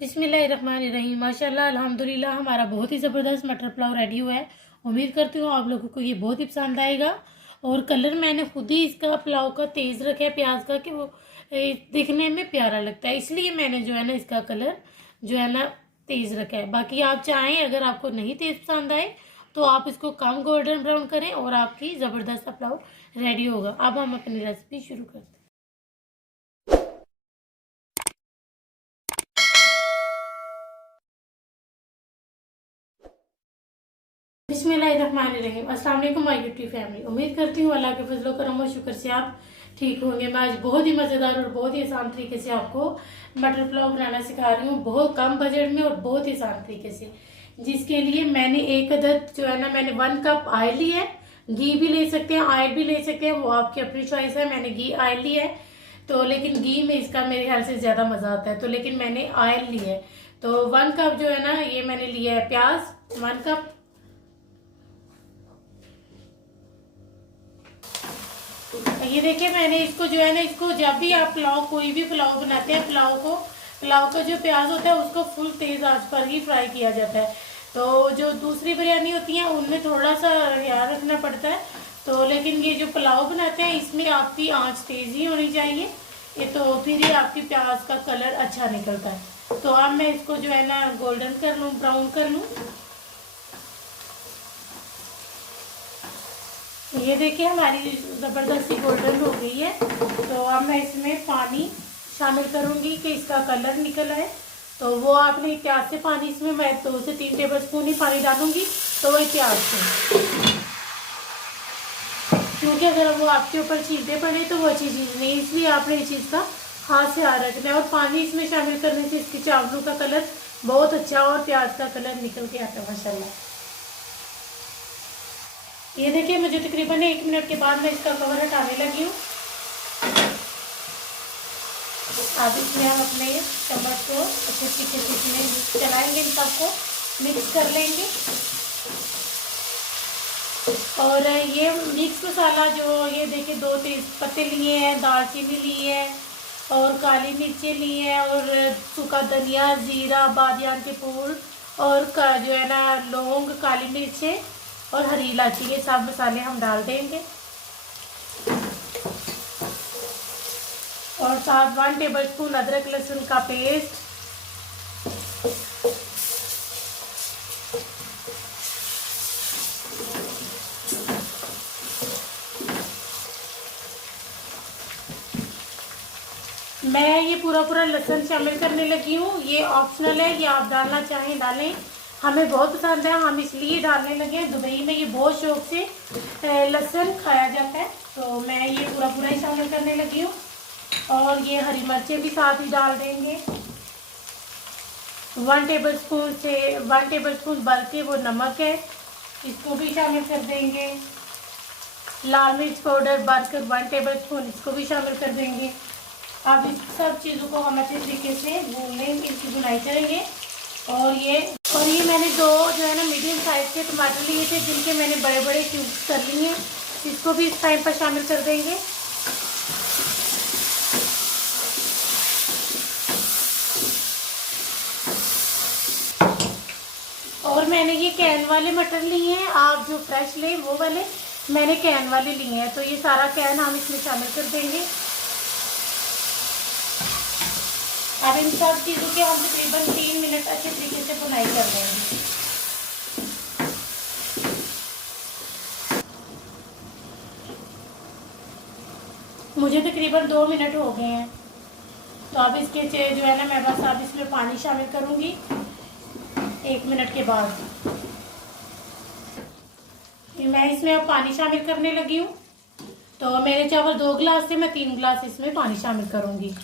बिस्मिल्लाहिर्रहमानिर्रहीम। माशाल्लाह अल्हम्दुलिल्लाह हमारा बहुत ही ज़बरदस्त मटर पुलाव रेडी हुआ है। उम्मीद करती हूँ आप लोगों को ये बहुत ही पसंद आएगा। और कलर मैंने खुद ही इसका पुलाव का तेज़ रखा है प्याज का, कि वो दिखने में प्यारा लगता है, इसलिए मैंने जो है ना इसका कलर जो है ना तेज़ रखा है। बाकी आप चाहें, अगर आपको नहीं तेज़ पसंद आए तो आप इसको कम गोल्डन ब्राउन करें और आपकी ज़बरदस्त पुलाव रेडी होगा। अब हम अपनी रेसिपी शुरू करते हैं। बिस्मिल्लाहिर्रहमानिर्रहीम। अस्सलाम वालेकुम माय यूट्यूब फैमिली। उम्मीद करती हूँ अल्लाह के फजलो करम और शुक्र से आप ठीक होंगे। मैं आज बहुत ही मज़ेदार और बहुत ही आसान तरीके से आपको मटर पुलाव बनाना सिखा रही हूँ, बहुत कम बजट में और बहुत ही आसान तरीके से। जिसके लिए मैंने एक अदद जो है ना, मैंने 1 कप ऑयल लिया है। घी भी ले सकते हैं, ऑयल भी ले सकते हैं, वो आपकी अपनी चॉइस है। मैंने घी ऑयल लिया है, तो लेकिन घी में इसका मेरे ख्याल से ज़्यादा मज़ा आता है, तो लेकिन मैंने ऑयल लिया है। तो 1 कप जो है ना, ये मैंने लिया है प्याज 1 कप। ये देखिए, मैंने इसको जो है ना, इसको जब भी आप पुलाव कोई भी पुलाव बनाते हैं, पुलाव का जो प्याज होता है उसको फुल तेज आंच पर ही फ्राई किया जाता है। तो जो दूसरी बिरयानी होती है उनमें थोड़ा सा ख्याल रखना पड़ता है, तो लेकिन ये जो पुलाव बनाते हैं इसमें आपकी आंच तेज ही होनी चाहिए, ये तो फिर ही आपकी प्याज का कलर अच्छा निकलता है। तो अब मैं इसको जो है ना गोल्डन कर लूँ, ब्राउन कर लूँ। ये देखिए हमारी ज़बरदस्ती गोल्डन हो गई है। तो अब मैं इसमें पानी शामिल करूंगी कि इसका कलर निकल आए। तो वो आपने प्याज से पानी, इसमें मैं 2 से 3 टेबलस्पून ही पानी डालूंगी, तो वही प्याज से, क्योंकि अगर वो आपके ऊपर छींटे पड़े तो वो अच्छी चीज़ नहीं, इसलिए आपने इस चीज़ का हाथ से हाथ रखना है। और पानी इसमें शामिल करने से इसकी चावलों का कलर बहुत अच्छा और प्याज का कलर निकल के आता है माशाल्लाह। ये देखिए, मुझे तकरीबन 1 मिनट के बाद मैं इसका कवर हटाने लगी हूँ। अब इसमें हम अपने चम्मच को अच्छे तरीके से इसमें चलाएंगे, इन सबको मिक्स कर लेंगे। और ये मिक्स मसाला जो, ये देखिए 2 तेज पत्ते लिए हैं, दालचीनी ली है, और काली मिर्चें ली हैं, और सूखा धनिया, जीरा, बादियान के फूल, और जो है ना लौंग, काली मिर्चें और हरी इलायची, ये सब मसाले हम डाल देंगे। और साथ 1 टेबलस्पून अदरक लहसुन का पेस्ट, मैं ये पूरा लहसुन शामिल करने लगी हूँ। ये ऑप्शनल है, ये आप डालना चाहें डालें, हमें बहुत पसंद है, हम इसलिए डालने लगे हैं। दुबई में ये बहुत शौक से लहसुन खाया जाता है, तो मैं ये पूरा ही शामिल करने लगी हूँ। और ये हरी मिर्चें भी साथ ही डाल देंगे। 1 टेबलस्पून भर के वो नमक है, इसको भी शामिल कर देंगे। लाल मिर्च पाउडर भरकर 1 टेबलस्पून, इसको भी शामिल कर देंगे। अब इस सब चीज़ों को हम अच्छे तरीके से भून लेंगे, इसकी भुनाई करेंगे। और ये मैंने 2 जो है ना मीडियम साइज के टमाटर लिए थे, जिनके मैंने बड़े क्यूब्स कर लिए हैं, इसको भी इस टाइम पर शामिल कर देंगे। और मैंने ये कैन वाले मटर लिए हैं, आप जो फ्रेश लें वो वाले, मैंने कैन वाले लिए हैं। तो ये सारा कैन हम इसमें शामिल कर देंगे। अब इन सब चीज़ों के हम तकरीबन 3 मिनट अच्छे तरीके से भुनाई कर देंगे। मुझे तकरीबन 2 मिनट हो गए हैं। तो अब इसके जो है ना, मैं बस अब इसमें पानी शामिल करूँगी 1 मिनट के बाद। मैं इसमें अब पानी शामिल करने लगी हूँ। तो मेरे चावल 2 गिलास थे, मैं 3 गिलास इसमें पानी शामिल करूँगी।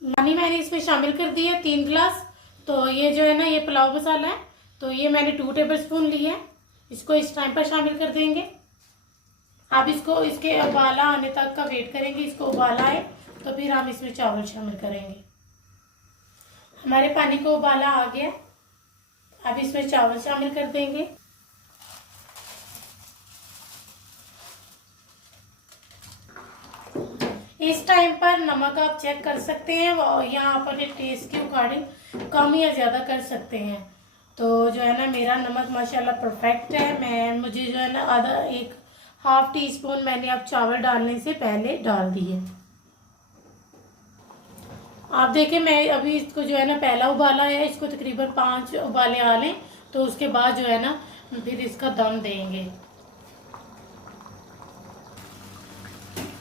पानी मैंने इसमें शामिल कर दिया 3 गिलास। तो ये जो है ना, ये पुलाव मसाला है, तो ये मैंने 2 टेबलस्पून लिया है, इसको इस टाइम पर शामिल कर देंगे। अब इसको, इसके उबाला आने तक का वेट करेंगे, इसको उबाला आए तो फिर हम इसमें चावल शामिल करेंगे। हमारे पानी को उबाला आ गया, अब इसमें चावल शामिल कर देंगे। इस टाइम पर नमक आप चेक कर सकते हैं, यहाँ आप अपने टेस्ट के अकॉर्डिंग कम या ज़्यादा कर सकते हैं। तो जो है ना मेरा नमक माशाल्लाह परफेक्ट है। मुझे जो है ना आधा एक हाफ टी स्पून मैंने अब चावल डालने से पहले डाल दिए। आप देखें मैं अभी इसको जो है ना पहला उबाला है, इसको तकरीबन 5 उबाले आ लें तो उसके बाद जो है ना फिर इसका दम देंगे।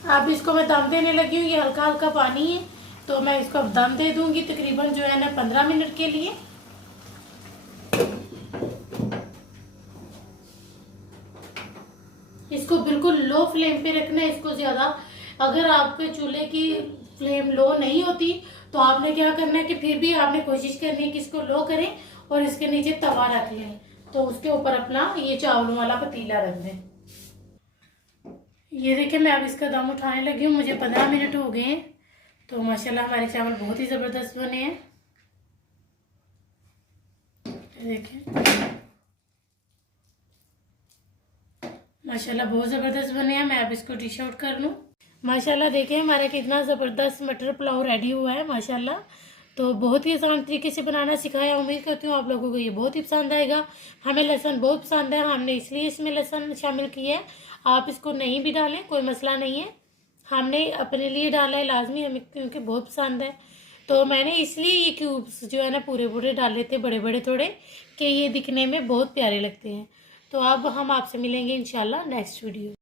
अब इसको मैं दम देने लगी हूँ, ये हल्का हल्का पानी है तो मैं इसको अब दम दे दूंगी तकरीबन जो है ना 15 मिनट के लिए। इसको बिल्कुल लो फ्लेम पे रखना है, इसको ज्यादा अगर आपके चूल्हे की फ्लेम लो नहीं होती तो आपने क्या करना है कि फिर भी आपने कोशिश करनी है कि इसको लो करें और इसके नीचे तवा रख लें, तो उसके ऊपर अपना ये चावलों वाला पतीला रख दें। ये देखिए मैं अब इसका दम उठाने लगी हूँ, मुझे 15 मिनट हो गए हैं। तो माशाल्लाह हमारे चावल बहुत ही ज़बरदस्त बने हैं। देखिए माशाल्लाह बहुत ज़बरदस्त बने हैं। मैं अब इसको डिश आउट कर लूँ। माशाल्लाह देखिए हमारा कितना ज़बरदस्त मटर पुलाव रेडी हुआ है माशाल्लाह। तो बहुत ही आसान तरीके से बनाना सिखाया, उम्मीद करती हूँ आप लोगों को ये बहुत ही पसंद आएगा। हमें लहसुन बहुत पसंद है, हमने इसलिए इसमें लहसुन शामिल किया है। आप इसको नहीं भी डालें कोई मसला नहीं है, हमने अपने लिए डाला है लाजमी, हमें क्योंकि बहुत पसंद है। तो मैंने इसलिए ये क्यूब्स जो है ना पूरे पूरे डाले थे बड़े बड़े थोड़े, कि ये दिखने में बहुत प्यारे लगते हैं। तो अब हम आपसे मिलेंगे इंशाल्लाह नेक्स्ट वीडियो।